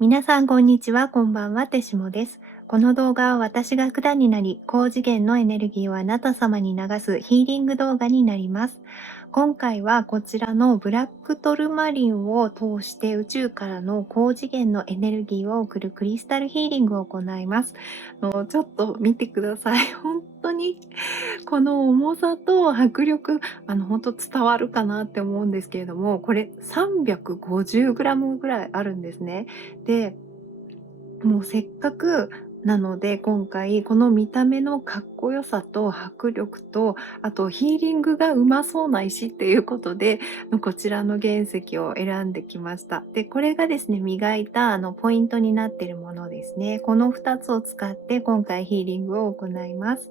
皆さんこんにちは、こんばんは、てしもです。この動画は私が管になり、高次元のエネルギーをあなた様に流すヒーリング動画になります。今回はこちらのブラックトルマリンを通して宇宙からの高次元のエネルギーを送るクリスタルヒーリングを行います。ちょっと見てください。本当にこの重さと迫力、本当伝わるかなって思うんですけれども、これ 350g ぐらいあるんですね。で、もうせっかくなので今回この見た目のかっこよさと迫力と、あとヒーリングがうまそうな石っていうことで、こちらの原石を選んできました。で、これがですね、磨いたポイントになっているものですね。この2つを使って今回ヒーリングを行います。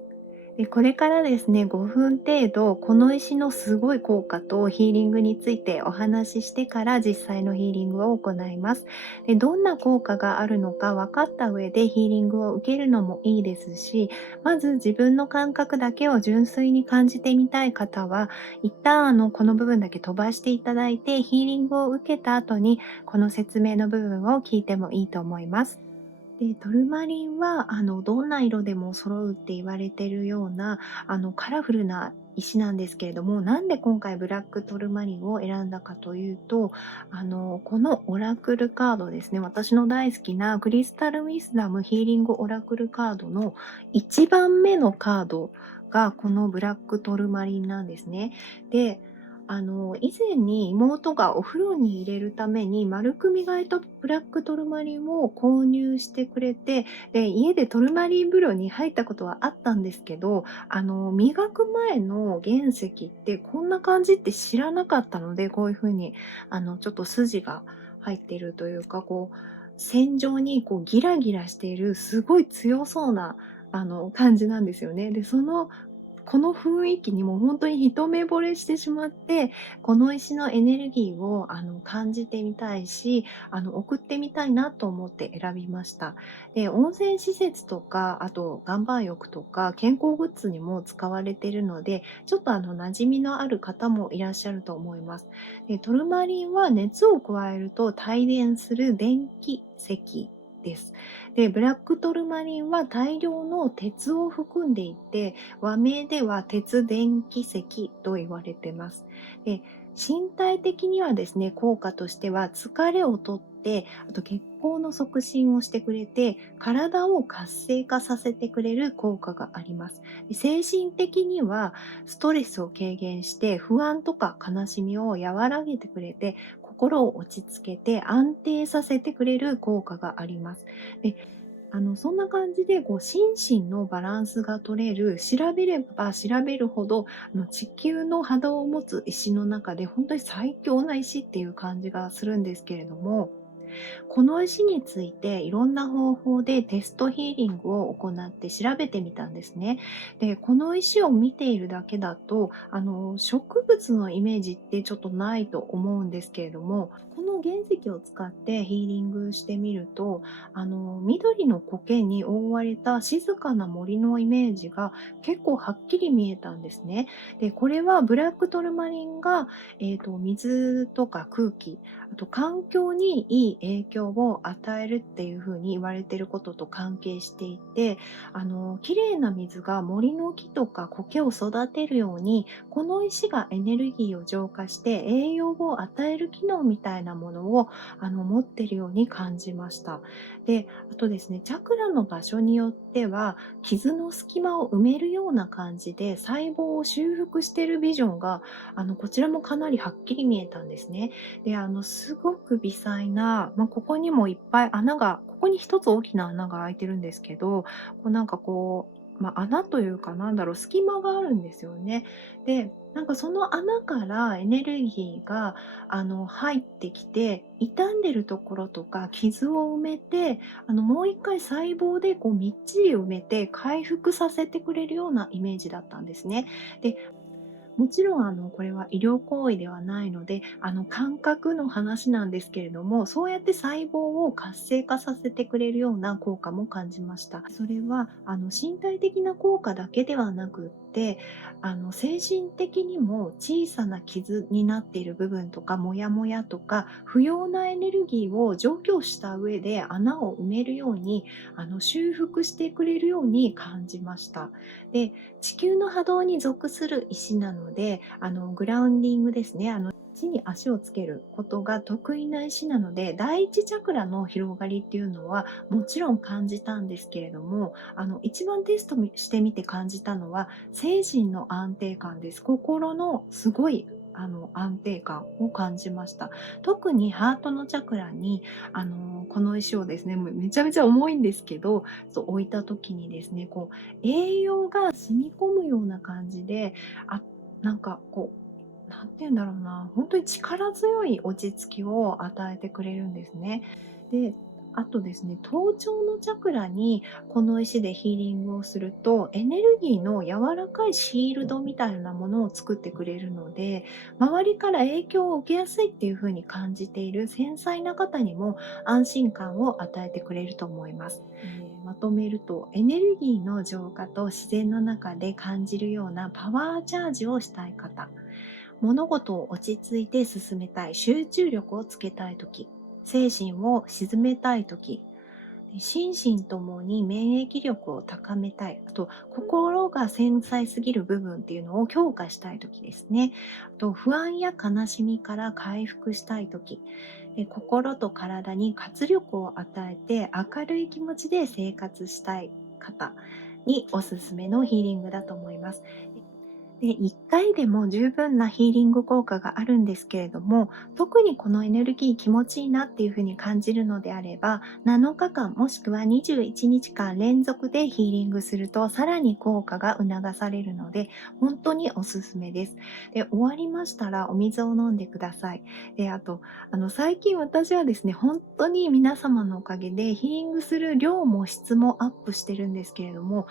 で、これからですね、5分程度、この石のすごい効果とヒーリングについてお話ししてから実際のヒーリングを行います。で、どんな効果があるのか分かった上でヒーリングを受けるのもいいですし、まず自分の感覚だけを純粋に感じてみたい方は、一旦この部分だけ飛ばしていただいて、ヒーリングを受けた後に、この説明の部分を聞いてもいいと思います。で、トルマリンは、どんな色でも揃うって言われてるような、カラフルな石なんですけれども、なんで今回ブラックトルマリンを選んだかというと、このオラクルカードですね、私の大好きなクリスタルウィスダムヒーリングオラクルカードの1番目のカードがこのブラックトルマリンなんですね。で、以前に妹がお風呂に入れるために丸く磨いたブラックトルマリンを購入してくれて、で、家でトルマリン風呂に入ったことはあったんですけど、磨く前の原石ってこんな感じって知らなかったので、こういう風に、ちょっと筋が入っているというか、こう、線状にこうギラギラしているすごい強そうな感じなんですよね。で、この雰囲気にも本当に一目惚れしてしまって、この石のエネルギーを感じてみたいし、送ってみたいなと思って選びました。で、温泉施設とか、あと岩盤浴とか健康グッズにも使われているので、ちょっと馴染みのある方もいらっしゃると思います。で、トルマリンは熱を加えると帯電する電気石です。で、ブラックトルマリンは大量の鉄を含んでいて、和名では鉄電気石と言われてます。で、身体的にはですね、効果としては疲れをとって、あと血行の促進をしてくれて、体を活性化させてくれる効果があります。で、精神的にはストレスを軽減して不安とか悲しみを和らげてくれて、心を落ち着けて安定させてくれる効果があります。で、そんな感じで、こう、心身のバランスが取れる、調べれば調べるほど、地球の肌を持つ石の中で、本当に最強な石っていう感じがするんですけれども、この石についていろんな方法でテストヒーリングを行って調べてみたんですね。で、この石を見ているだけだと、植物のイメージってちょっとないと思うんですけれども、この原石を使ってヒーリングしてみると、緑の苔に覆われた静かな森のイメージが結構はっきり見えたんですね。で、これはブラックトルマリンが、水とか空気、あと環境にいい影響を与えるっていうふうに言われていることと関係していて、綺麗な水が森の木とか苔を育てるように、この石がエネルギーを浄化して栄養を与える機能みたいなものを持っているように感じました。で、あとですね、チャクラの場所によっては、傷の隙間を埋めるような感じで細胞を修復しているビジョンがこちらもかなりはっきり見えたんですね。で、すごく微細な、ここにもいっぱいここに一つ大きな穴が開いてるんですけど、こうなんかこう、穴というかなんだろう、隙間があるんですよね。で、なんかその穴からエネルギーが入ってきて、傷んでるところとか傷を埋めて、もう一回細胞でこうみっちり埋めて回復させてくれるようなイメージだったんですね。で、もちろんこれは医療行為ではないので、感覚の話なんですけれども、そうやって細胞を活性化させてくれるような効果も感じました。それは身体的な効果だけではなくっ、精神的にも小さな傷になっている部分とか、モヤモヤとか、不要なエネルギーを除去した上で穴を埋めるように、修復してくれるように感じました。で、地球の波動に属する石なので、グラウンディングですね。地に足をつけることが得意な石なので、第一チャクラの広がりっていうのはもちろん感じたんですけれども、一番テストしてみて感じたのは、精神の安定感です。心のすごい安定感を感じました。特にハートのチャクラに、この石をですね、もうめちゃめちゃ重いんですけど、そう置いた時にですね、こう、栄養が染み込むような感じで、あ、なんかこう、なんて言うんだろうな、本当に力強い落ち着きを与えてくれるんですね。で、あとですね、頭頂のチャクラにこの石でヒーリングをすると、エネルギーの柔らかいシールドみたいなものを作ってくれるので、周りから影響を受けやすいっていう風に感じている繊細な方にも安心感を与えてくれると思います。まとめると、エネルギーの浄化と自然の中で感じるようなパワーチャージをしたい方、物事を落ち着いて進めたい、集中力をつけたいとき、精神を鎮めたいとき、心身ともに免疫力を高めたい。あと、心が繊細すぎる部分っていうのを強化したいときですね。あと、不安や悲しみから回復したいとき、心と体に活力を与えて明るい気持ちで生活したい方におすすめのヒーリングだと思います。で、1回でも十分なヒーリング効果があるんですけれども、特にこのエネルギー気持ちいいなっていうふうに感じるのであれば、7日間もしくは21日間連続でヒーリングするとさらに効果が促されるので、本当におすすめです。で、終わりましたらお水を飲んでください。で、あと、最近私はですね、本当に皆様のおかげでヒーリングする量も質もアップしてるんですけれども、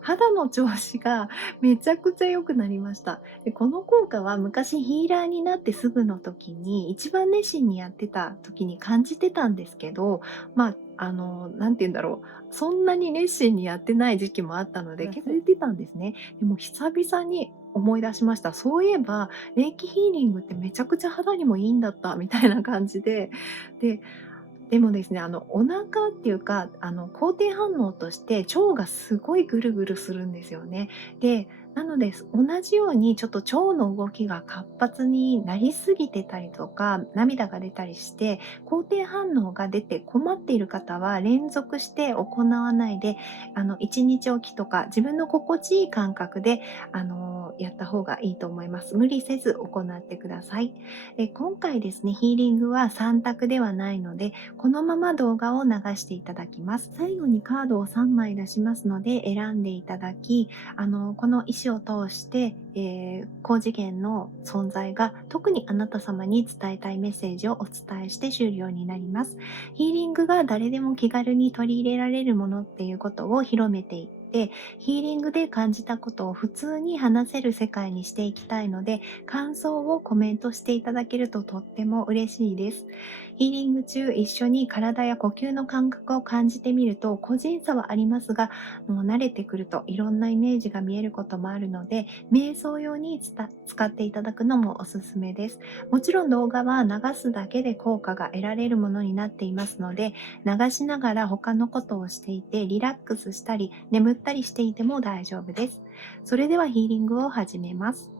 肌の調子がめちゃくちゃ良くなりました。で、この効果は昔ヒーラーになってすぐの時に、一番熱心にやってた時に感じてたんですけど、なんて言うんだろう、そんなに熱心にやってない時期もあったので、結構忘れてたんですね。でも久々に思い出しました。そういえば、レイキヒーリングってめちゃくちゃ肌にもいいんだったみたいな感じで、で、でもですね、お腹っていうか、肯定反応として腸がすごいぐるぐるするんですよね。で、なので、同じようにちょっと腸の動きが活発になりすぎてたりとか、涙が出たりして、肯定反応が出て困っている方は連続して行わないで、1日おきとか自分の心地いい感覚で、やった方がいいと思います。無理せず行ってください。で、今回ですね、ヒーリングは3択ではないので、このまま動画を流していただきます。最後にカードを3枚出しますので選んでいただき、この石を通して、高次元の存在が特にあなた様に伝えたいメッセージをお伝えして終了になります。ヒーリングが誰でも気軽に取り入れられるものっていうことを広めていって、ヒーリングで感じたことを普通に話せる世界にしていきたいので、感想をコメントしていただけるととっても嬉しいです。ヒーリング中、一緒に体や呼吸の感覚を感じてみると、個人差はありますが、もう慣れてくるといろんなイメージが見えることもあるので、瞑想用に使っていただくのもおすすめです。もちろん動画は流すだけで効果が得られるものになっていますので、流しながら他のことをしていて、リラックスしたり、眠ったりしていても大丈夫です。それではヒーリングを始めます。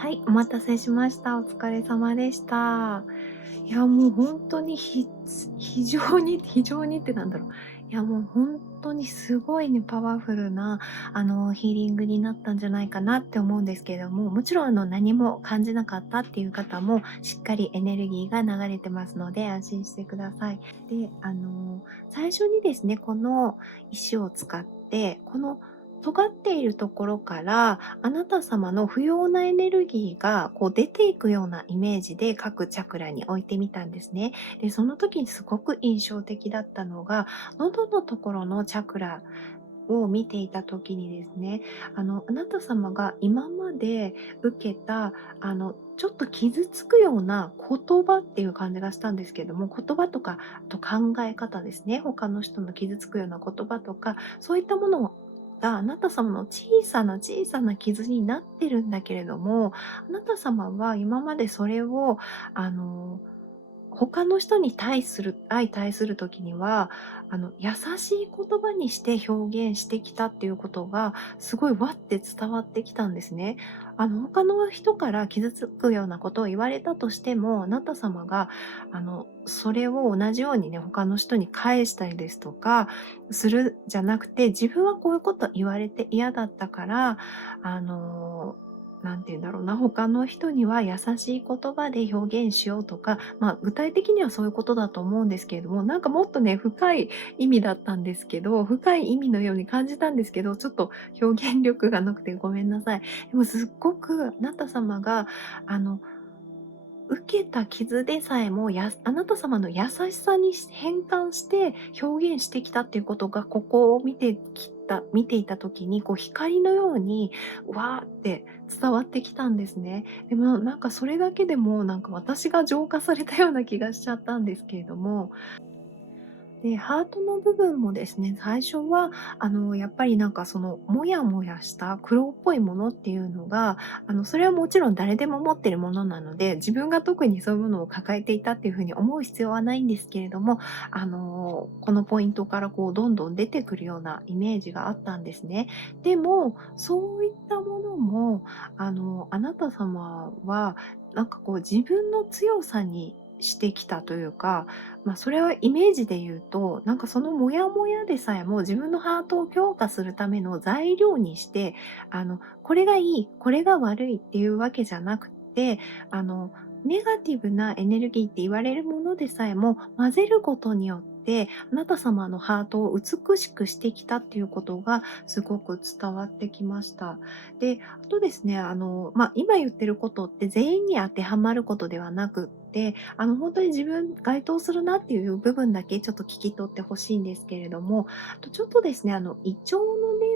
はい、お待たせしました。お疲れ様でした。いや、もう本当に非常にってなんだろう。いや、もう本当にすごいね、パワフルな、ヒーリングになったんじゃないかなって思うんですけれども、もちろん何も感じなかったっていう方も、しっかりエネルギーが流れてますので、安心してください。で、最初にですね、この石を使って、この尖っているところから、あなた様の不要なエネルギーがこう出ていくようなイメージで各チャクラに置いてみたんですね。で、その時にすごく印象的だったのが、喉のところのチャクラを見ていた時にですね、あなた様が今まで受けた、ちょっと傷つくような言葉っていう感じがしたんですけども、言葉とか、あと考え方ですね。他の人の傷つくような言葉とか、そういったものがあなた様の小さな傷になってるんだけれども、あなた様は今までそれを、あの、他の人に相対する時には、優しい言葉にして表現してきたっていうことが、すごいわって伝わってきたんですね。他の人から傷つくようなことを言われたとしても、あなた様が、それを同じようにね、他の人に返したりですとか、するじゃなくて、自分はこういうこと言われて嫌だったから、あのなんて言うんだろうな、他の人には優しい言葉で表現しようとか、具体的にはそういうことだと思うんですけれども、なんかもっとね、深い意味だったんですけど、深い意味のように感じたんですけど、ちょっと表現力がなくてごめんなさい。でもすっごくあなた様が、あの、受けた傷でさえも、あなた様の優しさに変換して表現してきたっていうことが、ここを見ていた時に、こう光のように、わーって伝わってきたんですね。でもなんかそれだけでも、なんか私が浄化されたような気がしちゃったんですけれども、で、ハートの部分もですね、最初は、やっぱりなんかその、もやもやした黒っぽいものっていうのが、それはもちろん誰でも持ってるものなので、自分が特にそういうものを抱えていたっていうふうに思う必要はないんですけれども、このポイントからこう、どんどん出てくるようなイメージがあったんですね。でも、そういったものも、あなた様は、なんかこう、自分の強さにしてきたというか、それはイメージで言うと、なんかそのモヤモヤでさえも自分のハートを強化するための材料にして、これがいい、これが悪いっていうわけじゃなくて、あの、ネガティブなエネルギーって言われるものでさえも混ぜることによって、あなた様のハートを美しくしてきたっていうことがすごく伝わってきました。で、あとですね、今言ってることって全員に当てはまることではなくって、本当に自分該当するなっていう部分だけちょっと聞き取ってほしいんですけれども、あとちょっとですね、胃腸の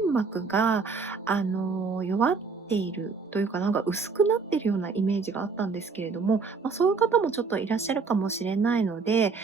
粘膜が、弱っているというか、なんか薄くなっているようなイメージがあったんですけれども、そういう方もちょっといらっしゃるかもしれないので、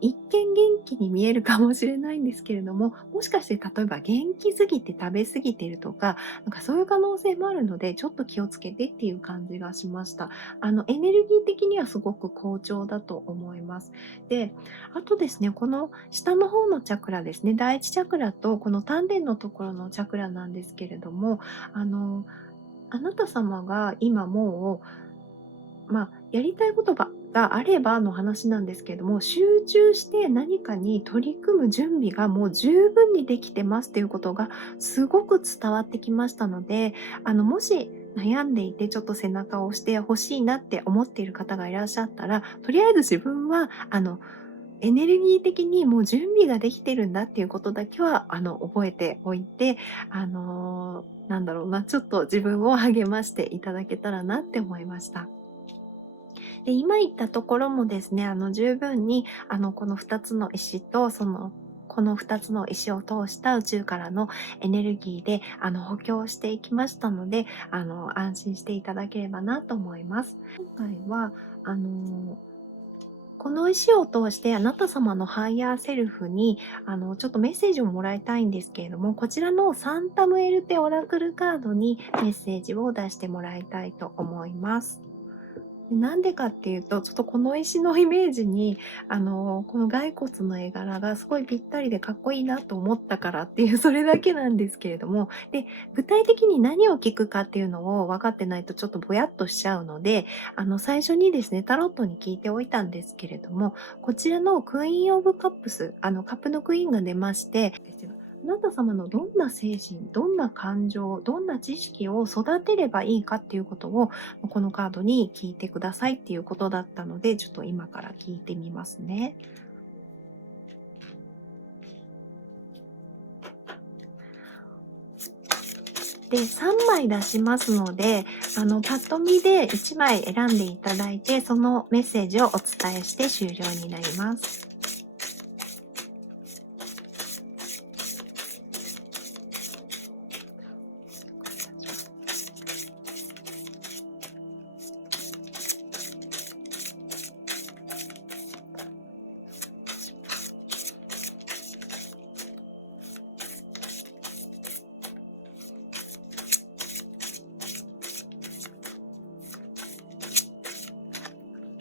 一見元気に見えるかもしれないんですけれども、もしかして例えば元気すぎて食べ過ぎてるとか、なんかそういう可能性もあるので、ちょっと気をつけてっていう感じがしました。エネルギー的にはすごく好調だと思います。で、あとですね、この下の方のチャクラですね、第一チャクラとこの丹田のところのチャクラなんですけれども、あの、あなた様が今もう、やりたいことがあればの話なんですけれども、集中して何かに取り組む準備がもう十分にできてますっていうことがすごく伝わってきましたので、もし悩んでいてちょっと背中を押してほしいなって思っている方がいらっしゃったら、とりあえず自分は、エネルギー的にもう準備ができてるんだっていうことだけは、覚えておいて、なんだろうな、ちょっと自分を励ましていただけたらなって思いました。で、今言ったところもですね、十分に、この2つの石と、この2つの石を通した宇宙からのエネルギーで、補強していきましたので、安心していただければなと思います。今回は、この石を通してあなた様のハイヤーセルフに、ちょっとメッセージをもらいたいんですけれども、こちらのサンタムエルテオラクルカードにメッセージを出してもらいたいと思います。なんでかっていうと、ちょっとこの石のイメージに、この骸骨の絵柄がすごいぴったりでかっこいいなと思ったからっていう、それだけなんですけれども、で、具体的に何を聞くかっていうのを分かってないとちょっとぼやっとしちゃうので、最初にですね、タロットに聞いておいたんですけれども、こちらのクイーンオブカップス、カップのクイーンが出まして、あなた様のどんな精神、どんな感情、どんな知識を育てればいいかっていうことをこのカードに聞いてくださいっていうことだったので、ちょっと今から聞いてみますね。で、3枚出しますので、パッと見で1枚選んでいただいて、そのメッセージをお伝えして終了になります。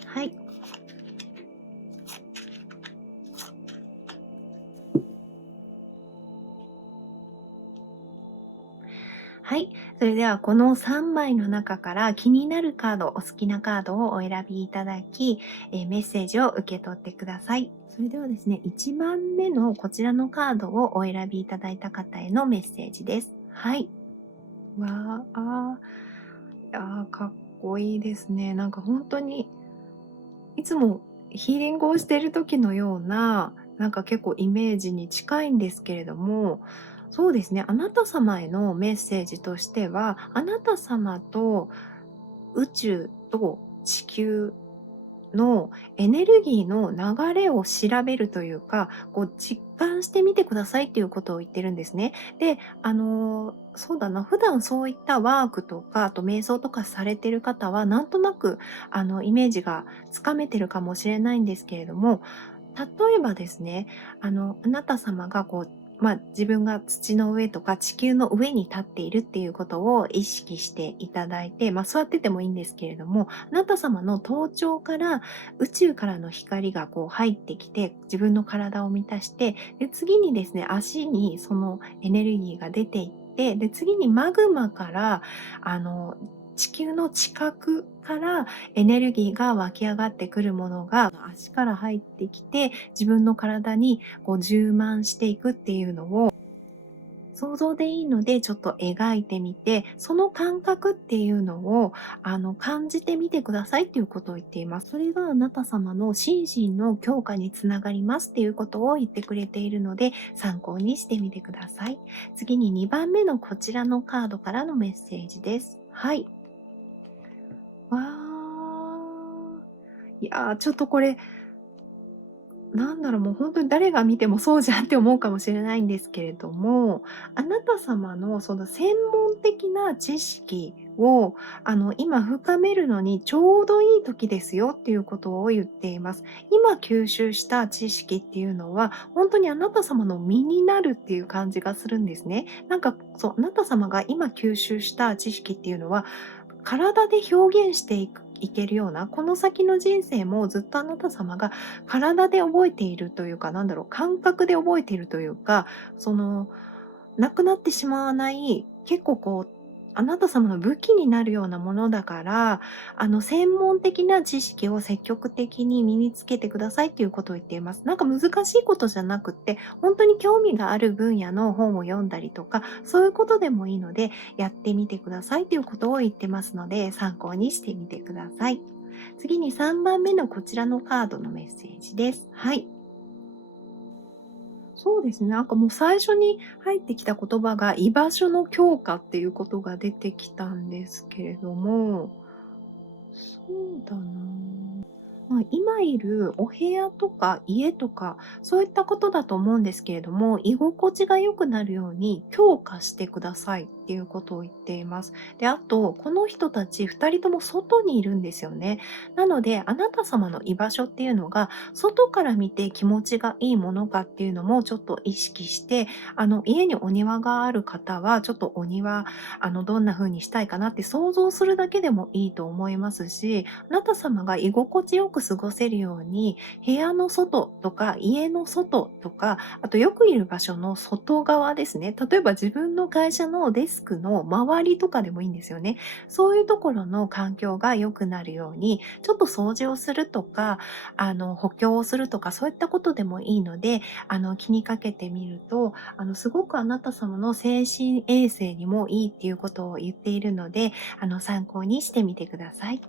はい。はい。それではこの3枚の中から気になるカード、お好きなカードをお選びいただき、メッセージを受け取ってください。それではですね、1番目のこちらのカードをお選びいただいた方へのメッセージです。はい。わあ、かっこいいですね。なんか本当に、いつもヒーリングをしている時のような、なんか結構イメージに近いんですけれども、そうですね、あなた様へのメッセージとしては、あなた様と宇宙と地球のエネルギーの流れを調べるというか、こう実感してみてくださいっていうことを言ってるんですね。で、そうだな、普段そういったワークとか、あと瞑想とかされてる方は、なんとなく、イメージがつかめてるかもしれないんですけれども、例えばですね、あなた様がこう、自分が土の上とか地球の上に立っているっていうことを意識していただいて、座っててもいいんですけれども、あなた様の頭頂から宇宙からの光がこう入ってきて、自分の体を満たして、で、次にですね、足にそのエネルギーが出ていって、で、次にマグマから、地球の近くからエネルギーが湧き上がってくるものが足から入ってきて、自分の体にこう充満していくっていうのを想像でいいのでちょっと描いてみて、その感覚っていうのを感じてみてくださいっていうことを言っています。それがあなた様の心身の強化につながりますっていうことを言ってくれているので、参考にしてみてください。次に2番目のこちらのカードからのメッセージです。はい。わあ。いやー、ちょっとこれ、なんだろう、もう本当に誰が見てもそうじゃんって思うかもしれないんですけれども、あなた様のその専門的な知識を、今深めるのにちょうどいい時ですよっていうことを言っています。今吸収した知識っていうのは、本当にあなた様の身になるっていう感じがするんですね。なんか、そう、あなた様が今吸収した知識っていうのは、体で表現していけるような、この先の人生もずっとあなた様が体で覚えているというか、感覚で覚えているというか、その、なくなってしまわない、結構こう、あなた様の武器になるようなものだから、専門的な知識を積極的に身につけてくださいっていうことを言っています。なんか難しいことじゃなくって、本当に興味がある分野の本を読んだりとか、そういうことでもいいので、やってみてくださいということを言ってますので、参考にしてみてください。次に3番目のこちらのカードのメッセージです。はい。そうですね。なんかもう最初に入ってきた言葉が居場所の強化っていうことが出てきたんですけれども、そうだな。今いるお部屋とか家とか、そういったことだと思うんですけれども、居心地が良くなるように強化してくださいっっていうことを言っています。で、あと、この人たち2人とも外にいるんですよね。なので、あなた様の居場所っていうのが、外から見て気持ちがいいものかっていうのもちょっと意識して、家にお庭がある方は、ちょっとお庭、どんな風にしたいかなって想像するだけでもいいと思いますし、あなた様が居心地よく過ごせるように、部屋の外とか家の外とか、あとよくいる場所の外側ですね。例えば自分の会社のデスクの周りとかでもいいんですよね。そういうところの環境が良くなるように、ちょっと掃除をするとか、補強をするとか、そういったことでもいいので、気にかけてみると、すごくあなた様の精神衛生にもいいっていうことを言っているので、参考にしてみてください。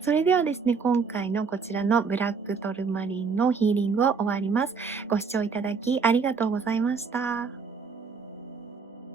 それではですね、今回のこちらのブラックトルマリンのヒーリングを終わります。ご視聴いただきありがとうございました。